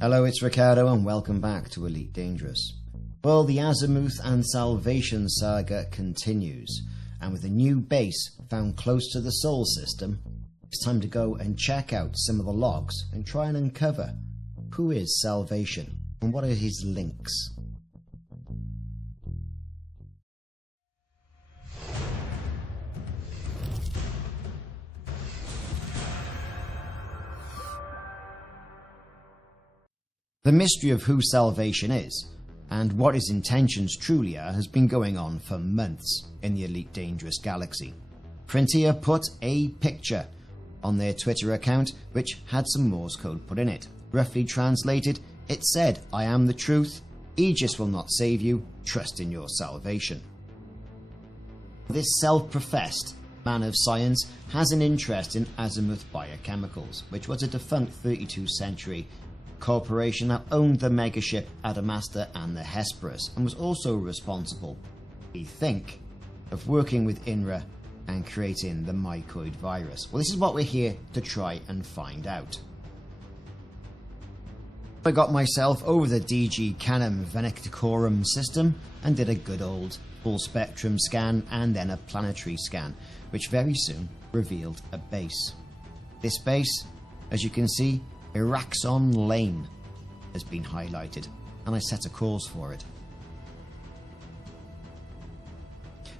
Hello, it's Ricardo and welcome back to Elite Dangerous. Well, the Azimuth and Salvation saga continues, and with a new base found close to the Sol system, it's time to go and check out some of the logs and try and uncover who is Salvation and what are his links. The mystery of who Salvation is, and what his intentions truly are, has been going on for months in the Elite Dangerous galaxy. Frontier put a picture on their Twitter account which had some Morse code put in it. Roughly translated, it said, "I am the truth, Aegis will not save you, trust in your salvation." This self-professed man of science has an interest in Azimuth Biochemicals, which was a defunct 32th century corporation that owned the megaship Adamastor and the Hesperus, and was also responsible, we think, of working with INRA and creating the mycoid virus. Well, this is what we're here to try and find out. I got myself over the DG Canum Venaticorum system and did a good old full spectrum scan and then a planetary scan, which very soon revealed a base. This base, as you can see, IRAXON Lane, has been highlighted, and I set a course for it.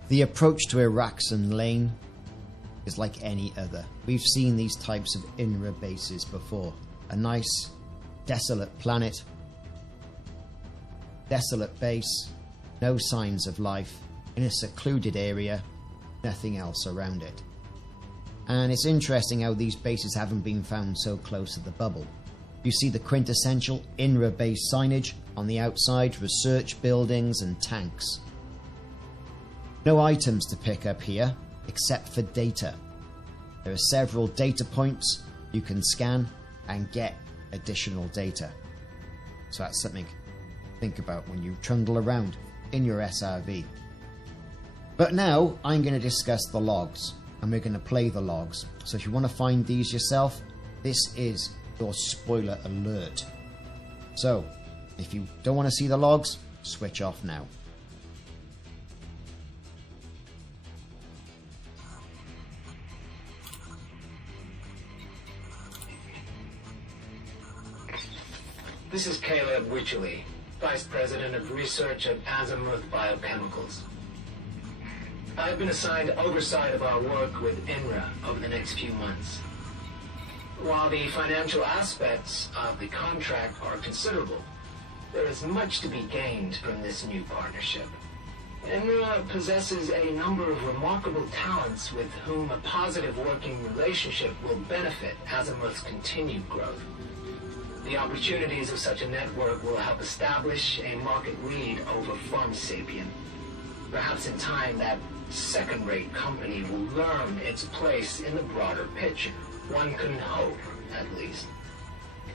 The approach to IRAXON Lane is like any other. We've seen these types of INRA bases before. A nice, desolate planet, desolate base, no signs of life, in a secluded area, nothing else around it. And it's interesting how these bases haven't been found so close to the bubble. You see the quintessential INRA base signage on the outside, research buildings and tanks. No items to pick up here, except for data. There are several data points you can scan and get additional data. So that's something to think about when you trundle around in your SRV. But now I'm going to discuss the logs, and we're going to play the logs. So if you want to find these yourself, this is your spoiler alert. So if you don't want to see the logs, switch off now. This is Caleb Wycherly, Vice President of Research at Azimuth Biochemicals. I've been assigned oversight of our work with INRA over the next few months. While the financial aspects of the contract are considerable, there is much to be gained from this new partnership. INRA possesses a number of remarkable talents with whom a positive working relationship will benefit Azimuth's continued growth. The opportunities of such a network will help establish a market lead over Pharmasapien. Perhaps in time that second-rate company will learn its place in the broader picture. One can hope, at least.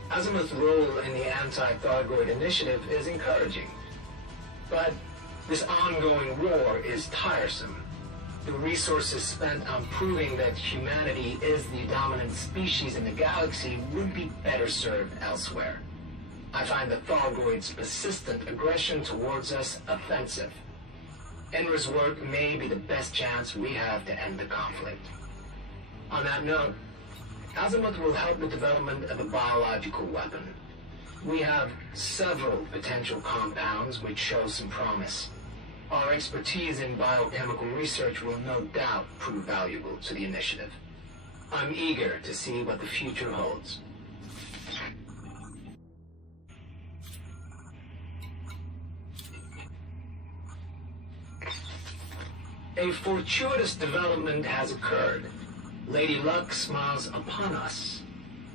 Azimuth's role in the anti-Thargoid initiative is encouraging. But this ongoing war is tiresome. The resources spent on proving that humanity is the dominant species in the galaxy would be better served elsewhere. I find the Thargoids' persistent aggression towards us offensive. INRA's work may be the best chance we have to end the conflict. On that note, Azimuth will help the development of a biological weapon. We have several potential compounds which show some promise. Our expertise in biochemical research will no doubt prove valuable to the initiative. I'm eager to see what the future holds. A fortuitous development has occurred. Lady Luck smiles upon us.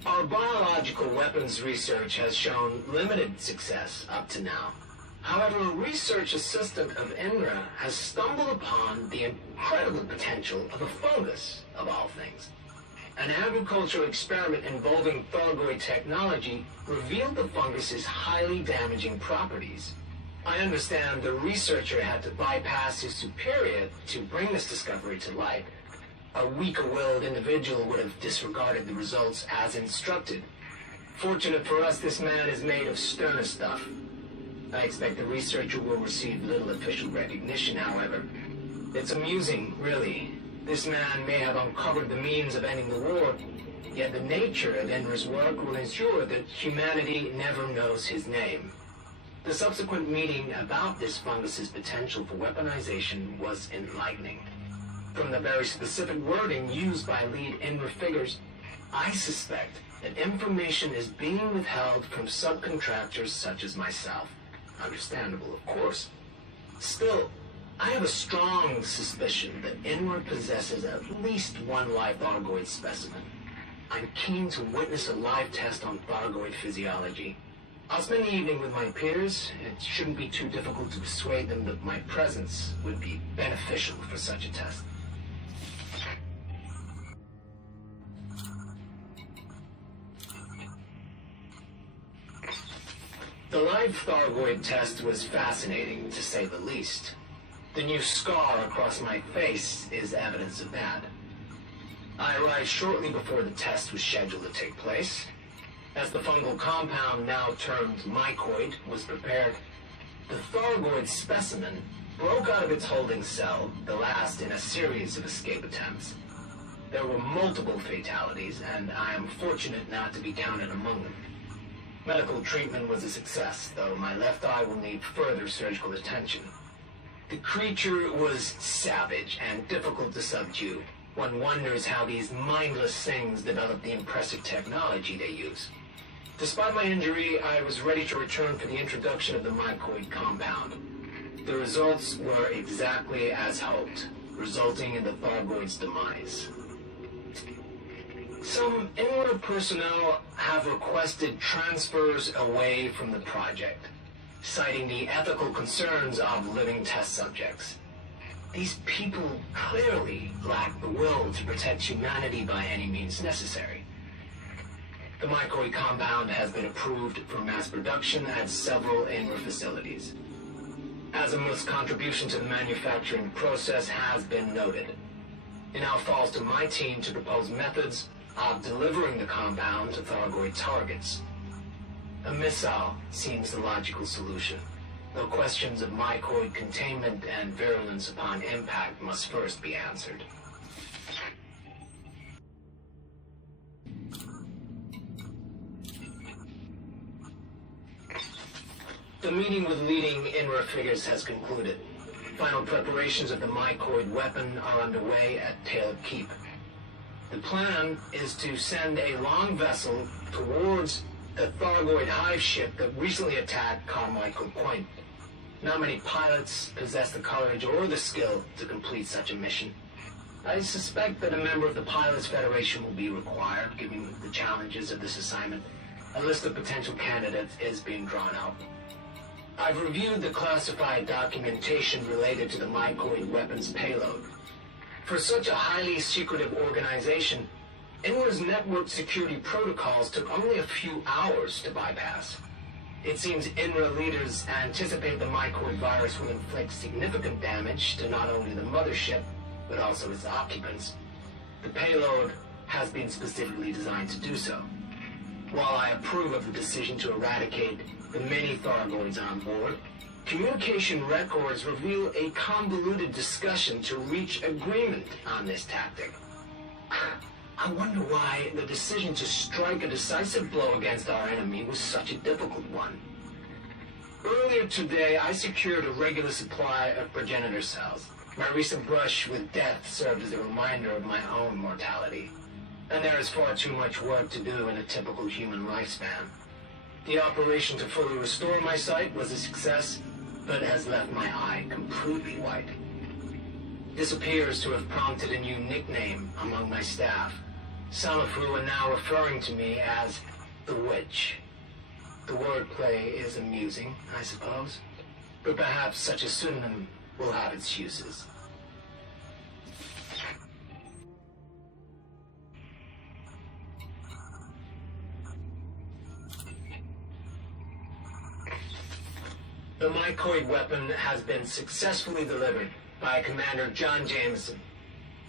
Our biological weapons research has shown limited success up to now. However, a research assistant of INRA has stumbled upon the incredible potential of a fungus, of all things. An agricultural experiment involving Thargoid technology revealed the fungus's highly damaging properties. I understand the researcher had to bypass his superior to bring this discovery to light. A weaker-willed individual would have disregarded the results as instructed. Fortunate for us, this man is made of sterner stuff. I expect the researcher will receive little official recognition, however. It's amusing, really. This man may have uncovered the means of ending the war, yet the nature of INRA's work will ensure that humanity never knows his name. The subsequent meeting about this fungus's potential for weaponization was enlightening. From the very specific wording used by lead INRA figures, I suspect that information is being withheld from subcontractors such as myself. Understandable, of course. Still, I have a strong suspicion that INRA possesses at least one live Thargoid specimen. I'm keen to witness a live test on Thargoid physiology. I'll spend the evening with my peers. It shouldn't be too difficult to persuade them that my presence would be beneficial for such a test. The live Thargoid test was fascinating, to say the least. The new scar across my face is evidence of that. I arrived shortly before the test was scheduled to take place. As the fungal compound, now termed mycoid, was prepared, the Thargoid specimen broke out of its holding cell, the last in a series of escape attempts. There were multiple fatalities, and I am fortunate not to be counted among them. Medical treatment was a success, though my left eye will need further surgical attention. The creature was savage and difficult to subdue. One wonders how these mindless things develop the impressive technology they use. Despite my injury, I was ready to return for the introduction of the mycoid compound. The results were exactly as hoped, resulting in the Thargoid's demise. Some INRA personnel have requested transfers away from the project, citing the ethical concerns of living test subjects. These people clearly lack the will to protect humanity by any means necessary. The mycoid compound has been approved for mass production at several INRA facilities. Azimuth's contribution to the manufacturing process has been noted. It now falls to my team to propose methods of delivering the compound to Thargoid targets. A missile seems the logical solution, though questions of mycoid containment and virulence upon impact must first be answered. The meeting with leading INRA figures has concluded. Final preparations of the mycoid weapon are underway at Tail Keep. The plan is to send a long vessel towards the Thargoid hive ship that recently attacked Carmichael Point. Not many pilots possess the courage or the skill to complete such a mission. I suspect that a member of the Pilots Federation will be required, given the challenges of this assignment. A list of potential candidates is being drawn out. I've reviewed the classified documentation related to the mycoid weapon's payload. For such a highly secretive organization, INRA's network security protocols took only a few hours to bypass. It seems INRA leaders anticipate the mycoid virus will inflict significant damage to not only the mothership, but also its occupants. The payload has been specifically designed to do so. While I approve of the decision to eradicate the many Thargoids on board, communication records reveal a convoluted discussion to reach agreement on this tactic. I wonder why the decision to strike a decisive blow against our enemy was such a difficult one. Earlier today, I secured a regular supply of progenitor cells. My recent brush with death served as a reminder of my own mortality. And there is far too much work to do in a typical human lifespan. The operation to fully restore my sight was a success, but has left my eye completely white. This appears to have prompted a new nickname among my staff. Some of who are now referring to me as the Witch. The wordplay is amusing, I suppose, but perhaps such a pseudonym will have its uses. The mycoid weapon has been successfully delivered by Commander John Jameson.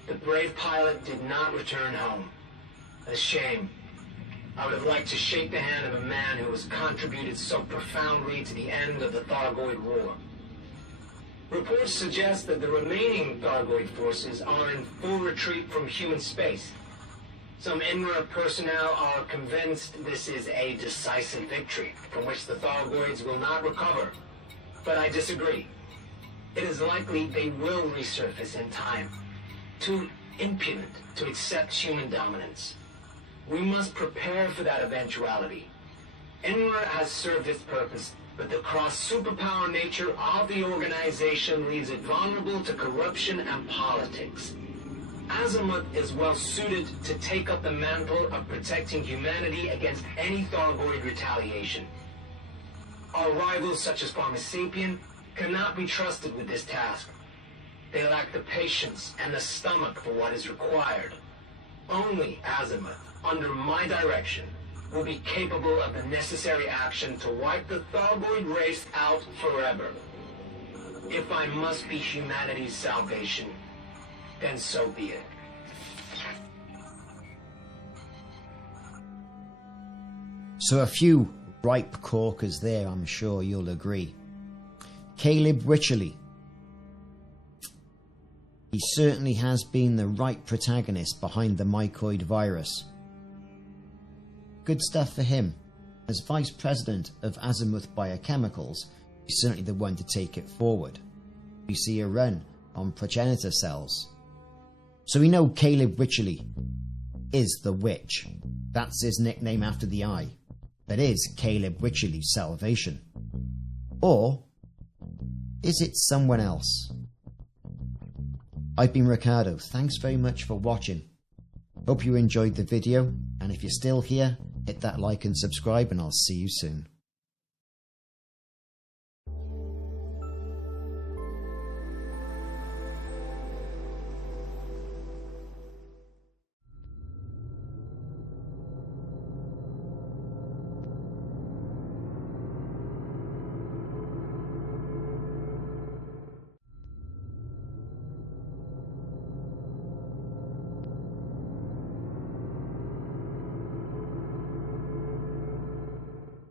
The brave pilot did not return home. A shame. I would have liked to shake the hand of a man who has contributed so profoundly to the end of the Thargoid War. Reports suggest that the remaining Thargoid forces are in full retreat from human space. Some INRA personnel are convinced this is a decisive victory, from which the Thargoids will not recover. But I disagree. It is likely they will resurface in time, too impudent to accept human dominance. We must prepare for that eventuality. INRA has served its purpose, but the cross-superpower nature of the organization leaves it vulnerable to corruption and politics. Azimuth is well suited to take up the mantle of protecting humanity against any Thargoid retaliation. Our rivals, such as Pharmasapien, cannot be trusted with this task. They lack the patience and the stomach for what is required. Only Azimuth, under my direction, will be capable of the necessary action to wipe the Thargoid race out forever. If I must be humanity's salvation, then so be it. So a few ripe corkers there, I'm sure you'll agree. Caleb Wycherly. He certainly has been the right protagonist behind the mycoid virus. Good stuff for him. As Vice President of Azimuth Biochemicals, he's certainly the one to take it forward. We see a run on progenitor cells. So we know Caleb Wycherly is the Witch. That's his nickname after the eye. That is Caleb Wycherly's salvation. Or is it someone else? I've been Ricardo. Thanks very much for watching. Hope you enjoyed the video, and if you're still here, hit that like and subscribe, and I'll see you soon.